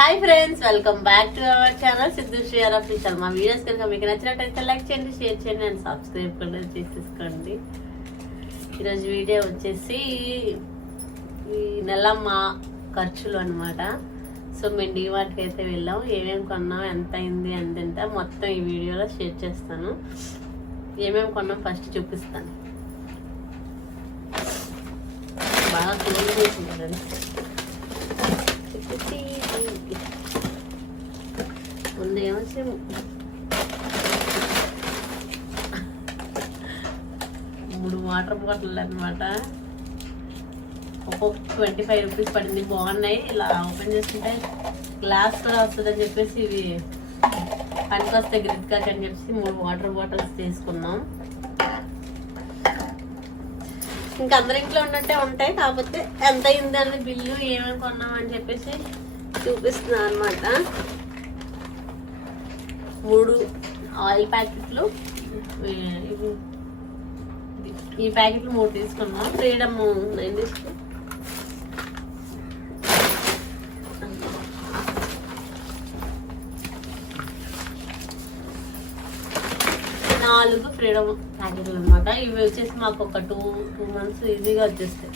Hi friends, welcome back to our channel Siddhu Srihari official. మా videos కనుక మీకు నచ్చినట్టయితే లైక్ చేయండి, షేర్ చేయండి అండ్ సబ్స్క్రైబ్ కూడా చేసేసుకోండి. ఈరోజు వీడియో వచ్చేసి ఈ నెల మా ఖర్చులు అనమాట. సో మేము డీమార్ట్కి అయితే వెళ్ళాం. ఏమేమి కొన్నాం, ఎంత అయింది అంత మొత్తం ఈ వీడియోలో షేర్ చేస్తాను. ఏమేమి కొన్నాం ఫస్ట్ చూపిస్తాను. బాగా క్లీన్ చేసింది ఫ్రెండ్స్. ముందు ఏమొచ్చి 3 వాటర్ బాటిల్ అనమాట. ఒక్కొక్క 25 రూపీస్ పడింది. బాగున్నాయి. ఇలా ఓపెన్ చేసుకుంటే గ్లాస్ కూడా వస్తుందని చెప్పేసి ఇవి పనికొస్తే గ్రిడ్ కట్ అని చెప్పేసి 3 వాటర్ బాటిల్స్ తీసుకున్నాం. ఇంకా అందరి ఇంట్లో ఉన్నట్టే ఉంటాయి, కాకపోతే ఎంత అయిందని బిల్లు ఏమేమి కొన్నాం అని చెప్పేసి చూపిస్తున్నాను అనమాట. 3 ఆయిల్ ప్యాకెట్లు, ఈ ప్యాకెట్లు 3 తీసుకున్నాం. ఫ్రీడమ్ 9 తీసుకున్నాం. 4 ఫ్రీడమ్ ప్యాకెట్లు అనమాట. ఇవి వచ్చేసి మాకు ఒక 2 months ఈజీగా వచ్చేస్తాయి.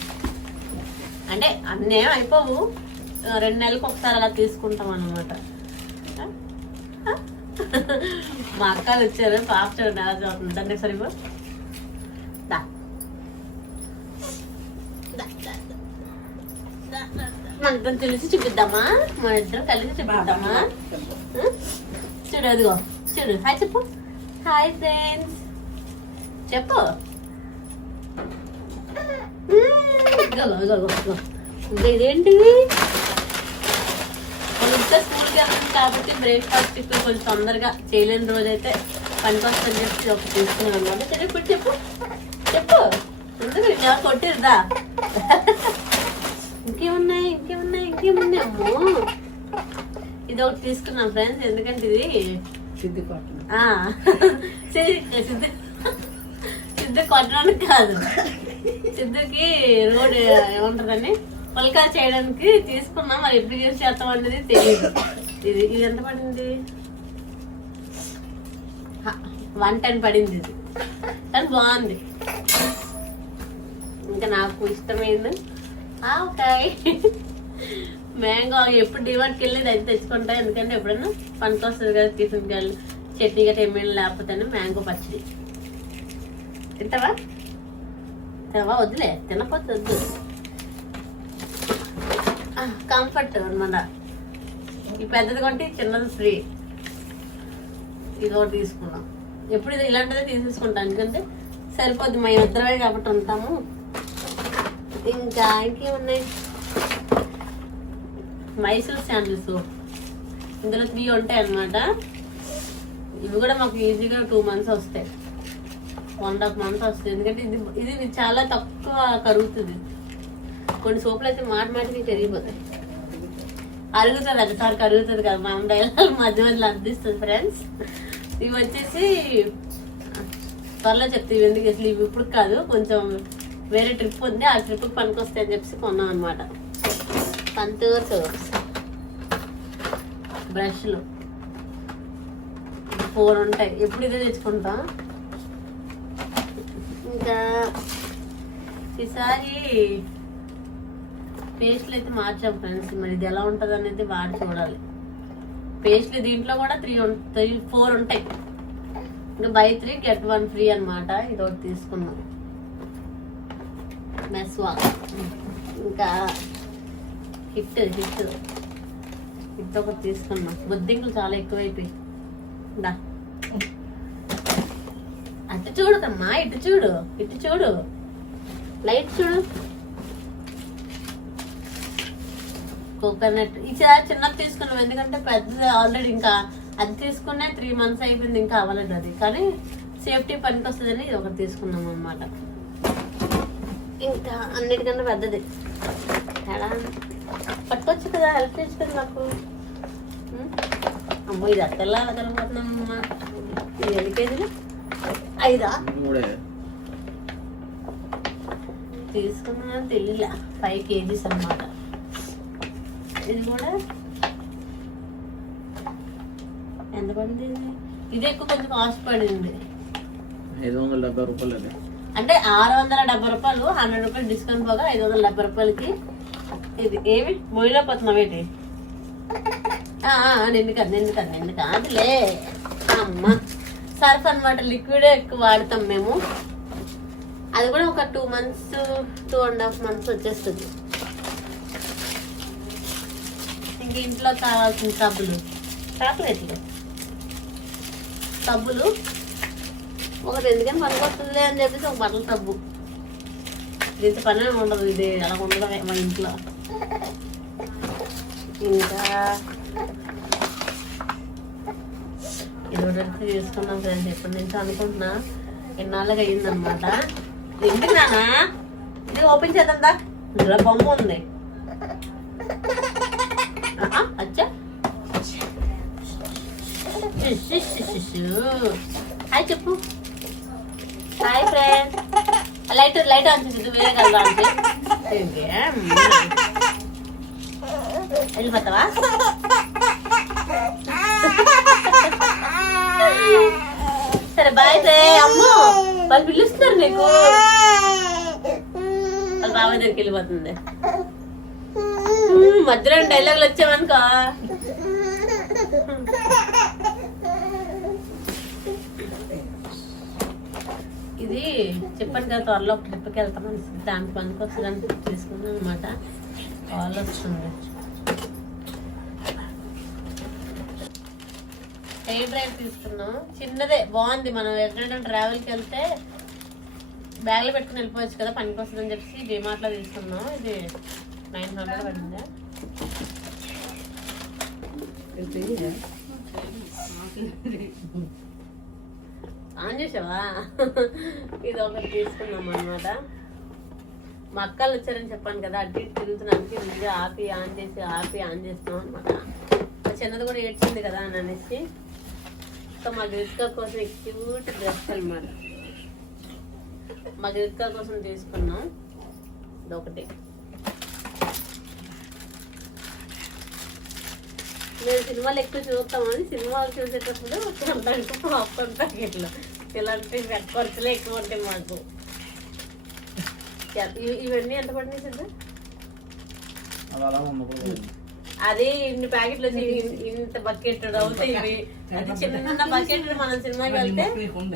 అంటే అన్నీ అయిపోవు, 2 నెలలకు ఒకసారి అలా తీసుకుంటాం అన్నమాట. మా అక్క వచ్చారు, పాప చూడండి ఎలా చదువుతుంది. దాన్ని సరిపో మన ఇద్దరం తెలిసి చూపిద్దామా, మన ఇద్దరం కలిసి చూపిద్దామా. చూడు, అదిగో చూడు. హాయ్ చెప్పు. హాయ్ ఫ్రెండ్స్ చెప్పు. ఇదేంటివి? ఇంత స్కూల్కి వెళ్ళాను కాబట్టి బ్రేక్ఫాస్ట్ ఇప్పుడు కొంచెం తొందరగా చేయలేని రోజైతే పనికొస్తుందని చెప్పి ఒక తీసుకున్నాను అన్నమాట. సరే ఇప్పుడు చెప్పు చెప్పు. ఎందుకు ఇలా కొట్టిరుదా? ఇంకేమున్నాయి అమ్మో. ఇది ఒకటి తీసుకున్నాం ఫ్రెండ్స్. ఎందుకంటే ఇది సిద్ధు కొట్టడానికి కాదు, సిద్ధుకి రోడ్ ఏముంటుందని పుల్కా చేయడానికి తీసుకున్నాం. మరి ఎప్పుడు యూజ్ చేస్తాం అనేది తెలియదు. ఇది ఎంత పడింది? 110 పడింది. ఇది కానీ బాగుంది. ఇంకా నాకు ఇష్టమైంది ఆవకాయ, మ్యాంగో. ఎప్పుడు డిమార్ట్కి వెళ్ళేది అయితే తెచ్చుకుంటా, ఎందుకంటే ఎప్పుడైనా పనికి వస్తుంది కదా. టిఫిన్ కానీ చట్నీ గట్రా ఏమైనా లేకపోతే మ్యాంగో పచ్చడి. తింటావా? వద్దులే, తినకపోతే వద్దు. కంఫర్ట్ అనమాట. ఈ పెద్దది కొంటే చిన్నది ఫ్రీ. ఇది ఒకటి తీసుకున్నాం. ఎప్పుడు ఇది ఇలాంటిదే తీసేసుకుంటాం, ఎందుకంటే సరిపోద్ది. మా ఇద్దరమే కాబట్టి ఉంటాము. ఇంకా ఇంకేమున్నాయి? మైసూర్ శాండిల్స్. ఇందులో 3 ఉంటాయి అన్నమాట. ఇవి కూడా మాకు ఈజీగా 2 months వస్తాయి, 1.5 months వస్తాయి. ఎందుకంటే ఇది చాలా తక్కువ కరుగుతుంది. కొన్ని సోపులు అయితే మాటికి కరిగిపోతాయి. అరుగుతుంది, ఒకసారి కరుగుతుంది కదా. మా డైలాగ్ మధ్య అందిస్తుంది ఫ్రెండ్స్. ఇవి వచ్చేసి త్వరలో చెప్తే ఇవి ఎందుకు అసలు ఇవి ఇప్పుడు కాదు, కొంచెం వేరే ట్రిప్ ఉంది, ఆ ట్రిప్కి పనికొస్తాయి అని చెప్పేసి కొన్నాం అనమాట. కంటూర్ సోప్స్, బ్రష్లు 4 ఉంటాయి. ఎప్పుడు ఇదే తెచ్చుకుంటాం. ఇంకా ఈసారి పేస్ట్లు అయితే మార్చాం ఫ్రెండ్స్. మరి ఇది ఎలా ఉంటుంది అనేది వాడి చూడాలి. పేస్ట్లు దీంట్లో కూడా 4 ఉంటాయి. ఇంకా buy 3 get 1 ఫ్రీ అనమాట. ఇది ఒకటి తీసుకున్నాం. మెస్వా. ఇంకా హిట్ ఒకటి తీసుకున్నాం. బొద్దింకులు చాలా ఎక్కువైపోయి. అటు చూడకమ్మా, ఇటు చూడు, లైట్ చూడు. కోకోనట్ ఈసారి చిన్నది తీసుకున్నాం, ఎందుకంటే పెద్దది ఆల్రెడీ ఇంకా అది తీసుకునే 3 months అయిపోయింది. ఇంకా అవ్వలేదు అది, కానీ సేఫ్టీ పనికి వస్తుందని ఇది ఒకటి తీసుకున్నాం అన్నమాట. ఇంకా అన్నిటికన్నా పెద్దది ఎలా పట్టుకోవచ్చు కదా, హెల్ప్ చేయొచ్చు కదా నాకు. అమ్మో, ఇది అట్టెల్లా కలగలుగుతున్నామమ్మా. ఇది 5 కేజీలు 5 తీసుకున్నా తెలియలే. 5 kgs అన్నమాట. ఇది కూడా ఎంత పడింది? ఇది ఎక్కువ కొంచెం కాస్ట్ పడింది, 570 రూపాయలు. అంటే 670 రూపాయలు, 100 రూపాయలు డిస్కౌంట్ పోగా 570 రూపాయలకి. ఇది ఏమి మొయిలో పోతున్నావేటి? నిన్ను కాదులే అమ్మ. సర్ఫ్ అనమాట, లిక్విడే ఎక్కువ వాడతాం మేము. అది కూడా ఒక 2 months 2.5 months వచ్చేస్తుంది. ఇంక ఇంట్లో కావాల్సిన సబ్బులు, చాక్లెట్లు సబ్బులు ఒకటి ఎందుకని పనికొస్తుంది అని చెప్పేసి ఒక బట్టల సబ్బు. దీంతో పని ఉండదు, ఇది అలా ఉండదు మా ఇంట్లో. ఇంకా ఇది ఒకటి తీసుకున్నాం ఫ్రెండ్స్, ఎప్పటి నుంచో అనుకుంటున్నా, ఎన్నాళ్ళకి అయ్యిందనమాట. ఎందుకు నానా ఇది ఓపెన్ చేద్దా, ఇందులో బొమ్మ ఉంది. అచ్చా హాయ్ చెప్పు. Hi friend. లైట్ ఆన్ చేసి వేరే కదా అంటే వెళ్ళిపోతావా? సరే బాయ్ ఫ్రెండ్. అమ్మో వాళ్ళు పిలుస్తున్నారు నీకు, వాళ్ళ బాబాయ్ దగ్గరికి వెళ్ళిపోతుంది. మధ్యలో డైలాగులు వచ్చామనుకో. ఇది చెప్పాను కదా, త్వరలో ఒక ట్రిప్కి వెళ్తామని, దానికి పనికి వస్తుందని తీసుకున్నాం అనమాట. కాల్ వస్తుంది. హెయిర్ డ్రైర్ తీసుకున్నాం, చిన్నదే బాగుంది. మనం ఎక్కడైనా ట్రావెల్కి వెళ్తే బ్యాగ్లో పెట్టుకుని వెళ్ళిపోవచ్చు కదా, పనికి వస్తుందని చెప్పి డిమార్ట్లో తీసుకున్నాం. ఇది 900 పడిందా? ఆన్ చేసావా? ఇది ఒకటి తీసుకున్నాం అనమాట. మా అక్కలు వచ్చారని చెప్పాను కదా, అటు ఇటు తిరుగుతున్నానికి ముందు ఆపి ఆన్ చేస్తున్నాం అనమాట. చిన్నది కూడా ఏడ్చింది కదా అని అనేసి. సో మా గిరిక కోసం క్యూట్ డ్రెస్ అనమాట, మా గిరిక కోసం తీసుకున్నాం. ఇదొకటి. మేము సినిమాలు ఎక్కువ చూస్తామని సినిమాలు చూసేటప్పుడు దానికి పాప్కార్న్ ప్యాకెట్లు ఇలాంటి ఖర్చులే ఎక్కువ ఉంటాయి మాకు. ఇవన్నీ ఎంత పడినాయి సిద్ధ? అది ఇన్ని ప్యాకెట్లు వచ్చి ఇంత బకెట్ అవుతాయి ఇవి. అది చిన్న బకెట్, మనం సినిమాకి వెళ్తే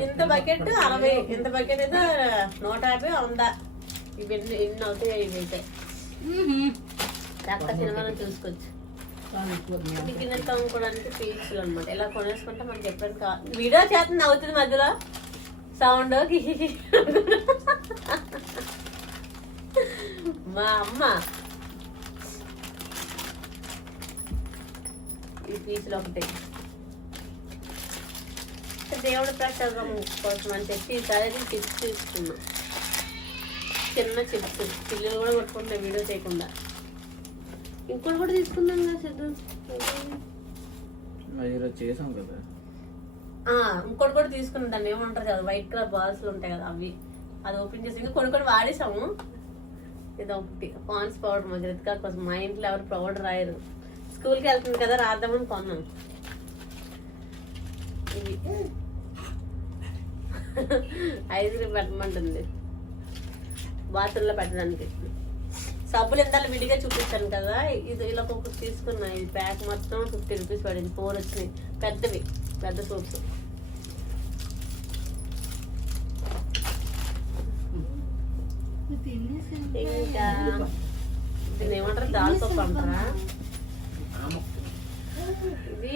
ఇంత బకెట్ 60, ఇంత బకెట్ అయితే 150, 100. ఇవన్నీ ఇన్ని అవుతాయి. ఇవి అయితే చక్క సినిమాలో చూసుకోవచ్చు. గిన్నె తోముకోవడానికి పీచులు అనమాట. ఇలా కొనేసుకుంటే మనకి ఎప్పుడైనా కావాలి. వీడియో చేస్తుంది అవుతుంది మధ్యలో సౌండ్. మా అమ్మ ఈ పీచులు ఒకటి దేవుడి ప్రసాదం కోసం అని చెప్పి ఈసారి చిప్స్ తీసుకున్నాం. చిన్న చిప్స్ పిల్లలు కూడా కొట్టుకుంటాయి వీడియో చేయకుండా. ఇంకోటి కూడా తీసుకున్నాం కదా సిద్ధు, చేసాం కదా. ఇంకోటి కూడా తీసుకున్నాం. దాన్ని ఏమంటారు కదా, వైట్ కలర్ బాల్స్ ఉంటాయి కదా, అవి. అది ఓపెన్ చేసి ఇంకా కొన్ని వాడేసాము. ఇది ఒకటి పాన్స్ పౌడర్ మా జరిత్కా కోసం. మా ఇంట్లో ఎవరు పౌడర్ రాయరు, స్కూల్కి వెళ్తుంది కదా రాద్దామని కొన్నాం. ఇది 5 పెట్టమంటుంది బాత్రూంలో పెట్టడానికి. సబ్బులు ఎంత విడిగా చూపిస్తాను కదా, ఇది ఇలా ఒక్కొక్కటి తీసుకున్నా. ఇది ప్యాక్ మొత్తం 50 రూపీస్ పడింది. 4 వచ్చినాయి పెద్దవి, పెద్ద సోప్స్. ఇంకా దీన్ని ఏమంటారు, దాల్పప్పు అంటారా? ఇది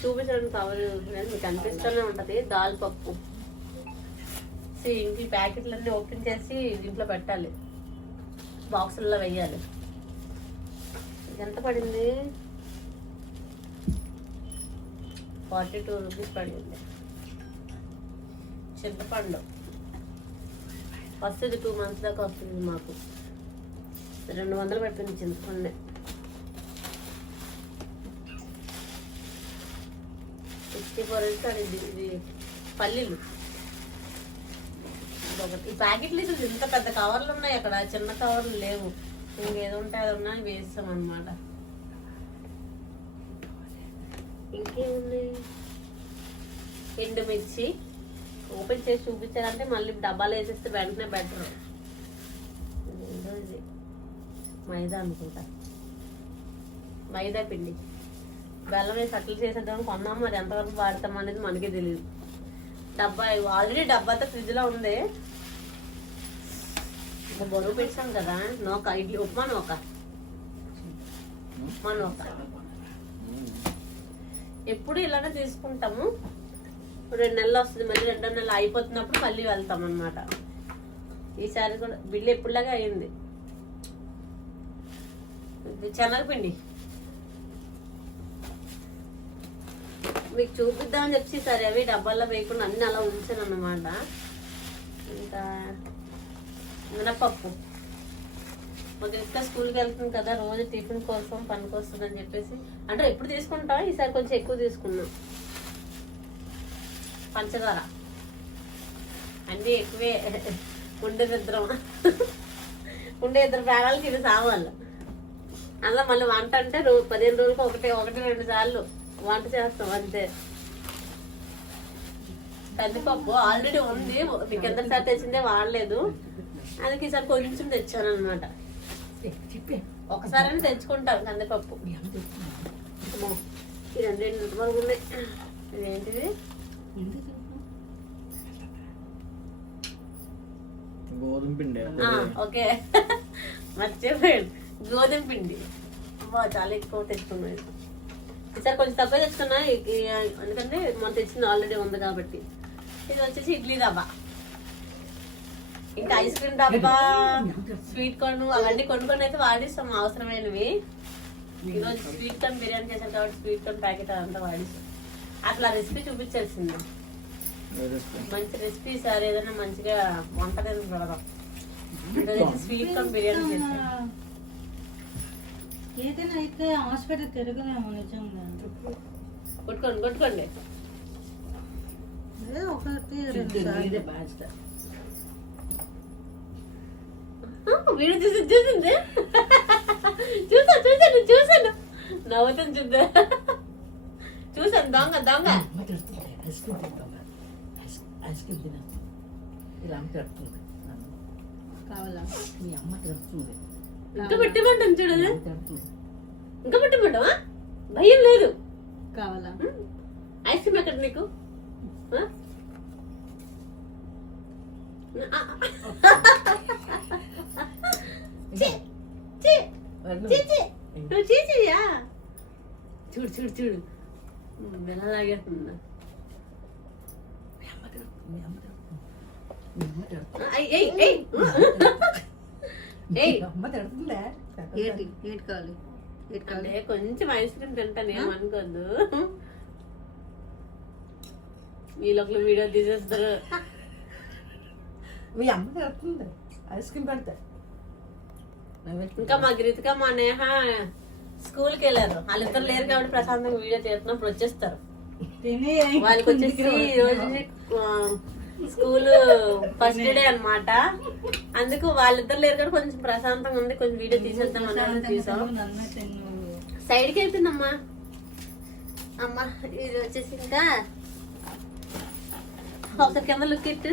చూపించడానికి కవర్ మీకు అనిపిస్తూనే ఉంటది. దాల్పప్పు ఇంక ప్యాకెట్లన్నీ ఓపెన్ చేసి దీంట్లో పెట్టాలి, బాక్సుల్లో వెయ్యాలి. ఎంత పడింది? 42 రూపీస్ పడింది. చింతపండు వస్తుంది, 2 months దాకా వస్తుంది మాకు. 200 పెట్టింది చింతపండు. 64 పడింది. ఇది పల్లీలు ఒకటి. ఈ ప్యాకెట్లు ఇది ఇంత పెద్ద కవర్లు ఉన్నాయి, అక్కడ చిన్న కవర్లు లేవు. ఇంకేదో ఉంటే అది ఉన్నాయి వేస్తాం అనమాట. ఇంకేమున్నాయి? ఎండుమిర్చి ఓపెన్ చేసి చూపించాలంటే మళ్ళీ డబ్బాలు వేసేస్తే వెంటనే బెటర్. ఏంటో ఇది మైదా అనుకుంటా, మైదా పిండి. బెల్లం వేసి అట్లు చేసేద్దాం కొన్నాం, మరి ఎంతవరకు వాడతాం అనేది మనకే తెలియదు. డబ్బా ఆల్రెడీ డబ్బాతో ఫ్రిడ్జ్లో ఉంది. ఇంకా బరువు పెట్టాం కదా. నోక ఇడ్లీ ఉప్మా నోక, ఉప్మా నోక ఎప్పుడు ఇలానే తీసుకుంటాము. 2 నెలలు వస్తుంది, మళ్ళీ 2 నెలలు అయిపోతున్నప్పుడు మళ్ళీ వెళ్తాం అన్నమాట. ఈసారి కూడా బిల్లు ఎప్పుడులాగా అయింది. ఇది శనగపిండి మీకు చూపిద్దామని చెప్పి సరే అవి డబ్బాల్లో వేయకుండా అన్ని అలా ఉంచాను అన్నమాట. ఇంకా మినపప్పు, మాకు ఇంకా స్కూల్కి వెళ్తుంది కదా, రోజు టిఫిన్ కోసం పనికి వస్తుంది అని చెప్పేసి అంటే ఎప్పుడు తీసుకుంటాం, ఈసారి కొంచెం ఎక్కువ తీసుకున్నాం. పంచదార అన్నీ ఎక్కువే. ఉండే ఇద్దరు ప్రాణాలకి ఇది సామాన్లు. అందులో మళ్ళీ వంట అంటే 15 రోజులకు ఒకటి 2 సార్లు వంట చేస్తాం అంతే. కందిపప్పు ఆల్రెడీ ఉంది, మీకు ఎంతసారి తెచ్చిందే వాడలేదు, అందుకే ఈసారి కొంచెం తెచ్చాను అనమాట. ఒకసారి తెచ్చుకుంటారు కందిపప్పు. ఈ 2 వరకు ఉన్నాయి. ఇదేంటిది? గోధుమ పిండి. ఓకే మర్చిపోయాను, గోధుమ పిండి. చాలా ఎక్కువ తెచ్చుకున్నాను. ఈసారి కొంచెం తక్కువ తెచ్చుకున్నా, ఎందుకంటే మనం తెచ్చింది ఆల్రెడీ ఉంది కాబట్టి. ఇది వచ్చేసి ఇడ్లీ డబ్బా, ఇంకా ఐస్ క్రీమ్ డబ్బా, స్వీట్ కార్న్ అవన్నీ కొనుక్కొని అయితే వాడిస్తాం అవసరమైనవి. ఈరోజు స్వీట్ కార్న్ బిర్యానీ చేశాను కాబట్టి స్వీట్ కార్న్ ప్యాకెట్ అదంతా వాడిస్తాం. అట్లా రెసిపీ చూపించాల్సింది, మంచి రెసిపీ. సార్ ఏదైనా మంచిగా వంట పెడదాం. స్వీట్ కార్న్ బిర్యానీ చేస్తాం. ఏదైనా అయితే హాస్పిటల్ తిరగలేము నిజంగా. కొట్టుకోండి. వీడు చూసింది చూసాను నవ్వుతుంది చూద్దా. చూసాను దొంగ కావాలా? మీ అమ్మ తిడుతుంది. ఇంకా పెట్టమంటాం చూడదు, ఇంకా పెట్టమంటావా? భయం లేదు. కావాలా? ఐస్ క్రీమ్ ఎక్కడ నీకు? చీచియా చూడు ఎలా లాగేస్తుందా. అంటే కొంచెం ఐస్ క్రీమ్ తింటాను, ఏమనుకోద్దు. వీళ్ళొకరు వీడియో తీసేస్తారు. మీ అమ్మ తిడుతుంది ఐస్ క్రీమ్ పెడతా. ఇంకా మా గీతిక మా నేహ స్కూల్కి వెళ్ళారు. వాళ్ళిద్దరు లేరు కాబట్టి ప్రశాంతంగా వీడియో చేస్తున్నప్పుడు వచ్చేస్తారు. వాళ్ళకి వచ్చేసి ఈ రోజు స్కూల్ ఫస్ట్ డే అన్నమాట. అందుకు వాళ్ళిద్దరు లేరు కాబట్టి కొంచెం ప్రశాంతంగా ఉంది, కొంచెం వీడియో తీసేద్దాం అని తీసాం. సైడ్కి వెళ్తుందమ్మా. అమ్మా ఇది వచ్చేసి ఇంకా ఒక కింద లుక్ ఇట్టు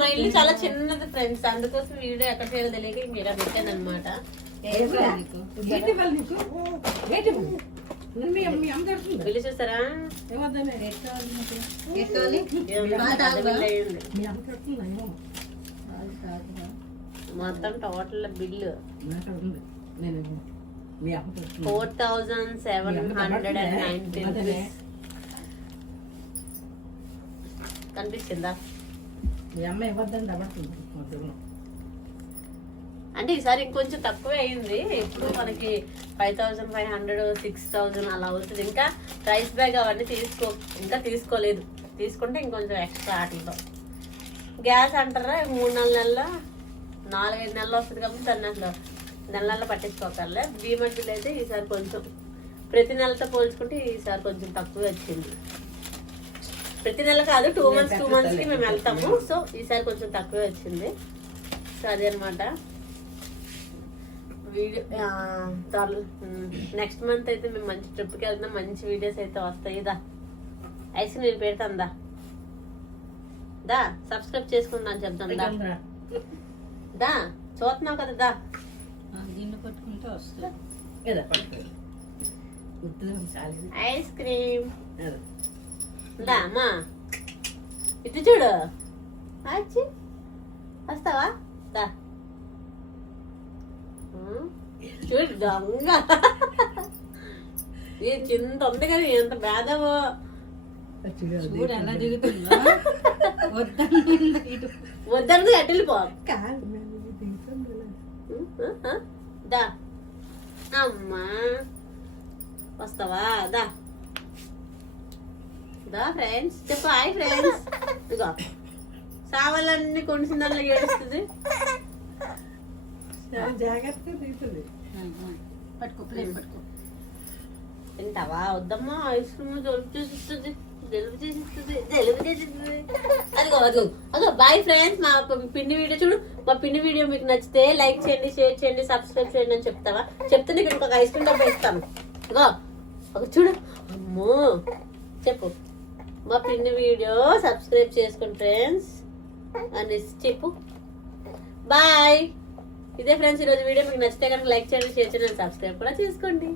మా ఇల్లు చాలా చిన్నది ఫ్రెండ్స్, అందుకోసం వీడియో ఎక్కడ చేయాలో తెలియక మీరు పెట్టాను అనమాట. వెళ్ళి చూస్తారా? మొత్తం టోటల్ బిల్లు 4790 రూపీస్. కనిపించిందా? మీ అమ్మ ఇవ్వద్దని డబ్బడుతుంది. అంటే ఈసారి ఇంకొంచెం తక్కువే అయింది. ఇప్పుడు మనకి 5500 6000 అలా అవుతుంది. ఇంకా రైస్ బ్యాగ్ అవన్నీ ఇంకా తీసుకోలేదు. తీసుకుంటే ఇంకొంచెం ఎక్స్ట్రా ఆటలతో. గ్యాస్ అంటారా 3-4 నెలలు 4-5 నెలలు వస్తుంది కాబట్టి దాన్ని అసలు నెలల్లో పట్టించుకోకర్లే. భీమా బిల్ అయితే ఈసారి కొంచెం ప్రతి నెలతో పోల్చుకుంటే ఈసారి కొంచెం తక్కువ వచ్చింది. ప్రతి నెల కాదు, 2 మంత్స్కి మేము వెళ్తాము. సో ఈసారి కొంచెం తక్కువే వచ్చింది. సో అదే అనమాట. వీడియో నెక్స్ట్ మంత్ అయితే మేము మంచి ట్రిప్కి వెళ్తున్నాం, మంచి వీడియోస్ అయితే వస్తాయి. దా ఐస్ క్రీమ్ పెడతాను, దా సబ్స్క్రైబ్ చేసుకుంటా అని చెప్తాను. దా చూస్తున్నావు కదా, దా దీన్ని పట్టుకుంటే వస్తుంది. ఏదో పట్టుకో గుర్తుగా చాలు. ఐస్ క్రీమ్ దా అమ్మా, ఇటు చూడు, వచ్చి వస్తావా, దా చూడు దొంగ. ఇది చింత ఉంది కానీ ఎంత భేదవో. చూడు ఎలా దిగుతుందో. వద్దంది ఇటు. వద్దన్నది అటు వెళ్ళిపో. దా అమ్మా వస్తావా, దా దా ఫ్రెండ్స్ చెప్పు, హాయ్ ఫ్రెండ్స్. ఇదిగో సావాలన్నీ కొనిసిన దాంట్లో ఏడుస్తుంది. జాగ్రత్తగా తీస్తుంది. పట్టుకో, ప్లేట్ పట్టుకో. తింటావా? వద్దమ్మా, ఐస్ క్రీమ్ జలుబు చేసిస్తుంది. అదిగో అదిగో అదిగో. Boy friends. మా పిన్ని వీడియో చూడు. మా పిన్ని వీడియో మీకు నచ్చితే లైక్ చేయండి, షేర్ చేయండి, సబ్స్క్రైబ్ చేయండి అని చెప్తావా? చెప్తే నీకు ఇంకొక ఐస్ క్రీమ్ డబ్బా ఇస్తాను. అగో ఒక చూడు. అమ్మో చెప్పు. మా పిన్ని వీడియో సబ్స్క్రైబ్ చేసుకోండి ఫ్రెండ్స్ అనేసి చెప్పు. బాయ్. ఇదే ఫ్రెండ్స్ ఈరోజు వీడియో మీకు నచ్చితే కనుక లైక్ చేయండి, షేర్ చేయండి, సబ్స్క్రైబ్ కూడా చేసుకోండి.